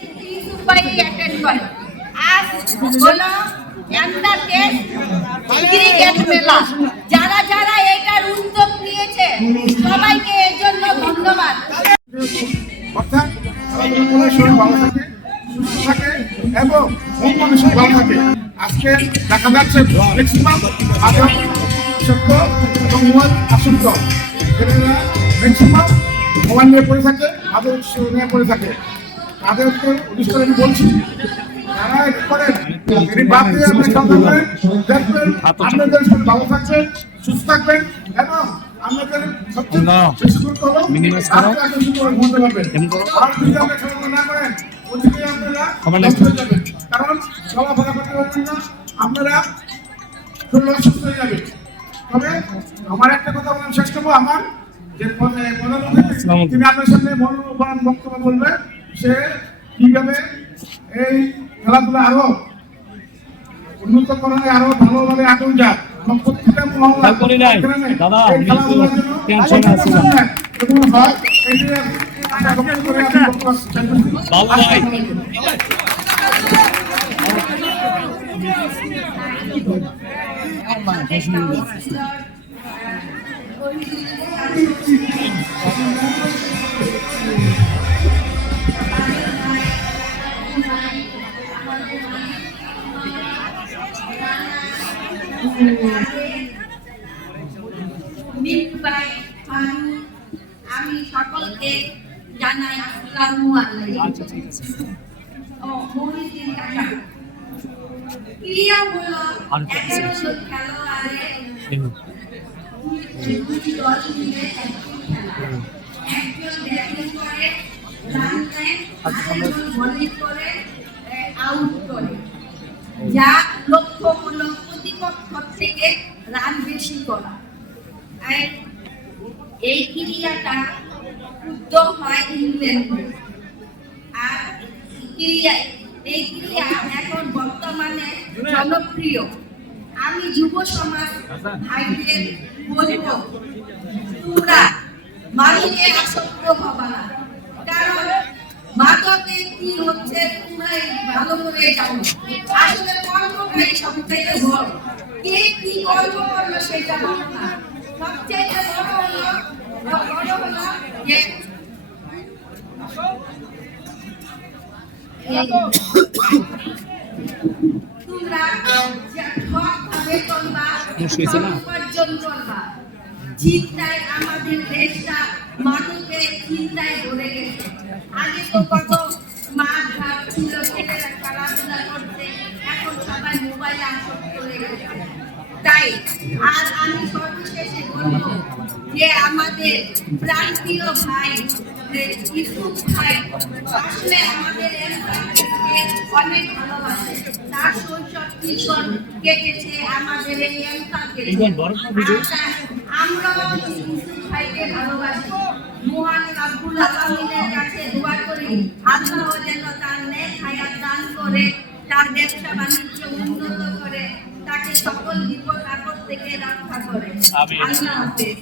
কিন্তু ইউসুফ ভাই অ্যাটেন্ড করে। আজ হলো এন্টারটেন ক্রিকেট মেলা। যারা যারা এটার উদ্যোগ নিয়েছে সবাইকে এর জন্য ধন্যবাদ। অর্থাৎ খেলাধুলার শরীর ভালো থাকে, সুস্থ থাকে এবং মন মানসিক ভালো থাকে। আজকে দেখা যাচ্ছে ম্যাক্সিমাম আদম সত্য এবং মোবাইল আসক্ত ছেলেরা ম্যাক্সিমাম মোবাইল নিয়ে পড়ে থাকে, আদর নিয়ে পড়ে থাকে। তাদেরকে উদ্দেশ্য করে আমি বলছি, যারা এটা করেন এটি বাদ দিয়ে আপনি খেলাধুলা করেন, দেখবেন আপনাদের শরীর ভালো থাকবে, সুস্থ থাকবেন এবং আপনাদের সবচেয়ে বেশি গুরুত্ব হলো আপনি সুন্দর ঘুমতে পারবেন। আর যদি আপনি খেলাধুলা না করেন ওদিকে আপনারা নষ্ট হয়ে যাবেন, কারণ চলাফেরা করতে পারবেন না, আপনারা শরীর অসুস্থ হয়ে যাবে। তবে আমার একটা কথা বললাম শেষ করবো, আমার যে প্রধানমন্ত্রী তিনি আপনার সামনে মনোবল বক্তব্য বলবে, সে কিভাবে এই খেলাধুলা আরো উন্নত করা যায়, আরো ভালোভাবে আগুন যায় এবং প্রত্যেকটা মহল্লায় খেলাধুলার জন্য হয় আমি সকলকে জানাই আসসালামু আলাইকুম। ক্রিয়া হলো 11 জন খেলোয়াড়ের দুটি দল মিলে একজন ব্যাটিং করে, রান নেয়, আরেকজন বোলিং করে, আউট করে। যার লক্ষ্য হলো প্রতিপক্ষ থেকে রান বেশি করা। এই ক্রিয়াটা উদ্যোগ হয় ইংল্যান্ডে। আর এই ক্রিয়া এখন বর্তমানে জনপ্রিয়। আমি যুব সমাজ ভাইদের বলবো, তোমরা মাদকে আসক্ত হবা না, কারণ মাদকে কি হচ্ছে তোমরা ভালো করে জানো। আসলে কর্মটাই সবচেয়ে বড়, কে কি কর্ম করলো সেটা বড় না, সবচেয়ে বড় হলো যে তোমরা সৎভাবে চলবা, উপার্জন করবা। চিন্তায় আমাদের দেশটা মাদকে চিন্তায় ভরে গেছে। আগে তো কত মাঠ ঘাট ছিল, ছেলেরা খেলাধুলা করতে, এখন সবাই মোবাইলে আসক্ত হয়ে গেছে। তাই আর আমি সর্বশেষে বলবো যে আমাদের প্রান্তীয় ভাই ইউসুফ ভাই আসলে আমাদের অনেক ভালোবাসে। তার শৈশব কিশোর কেটেছে আমাদের এই এলাকাতে। আমরা ইউসুফ ভাইকে ভালোবাসি। মহান রব্বুল আলামিনের কাছে দোয়া করি আল্লাহ যেন তার নেক হায়াত দান করে, তার ব্যবসা বাণিজ্য উন্নত করে, তাকে সকল বিপদ আপদ থেকে রক্ষা করে। আল্লাহ হাফেজ।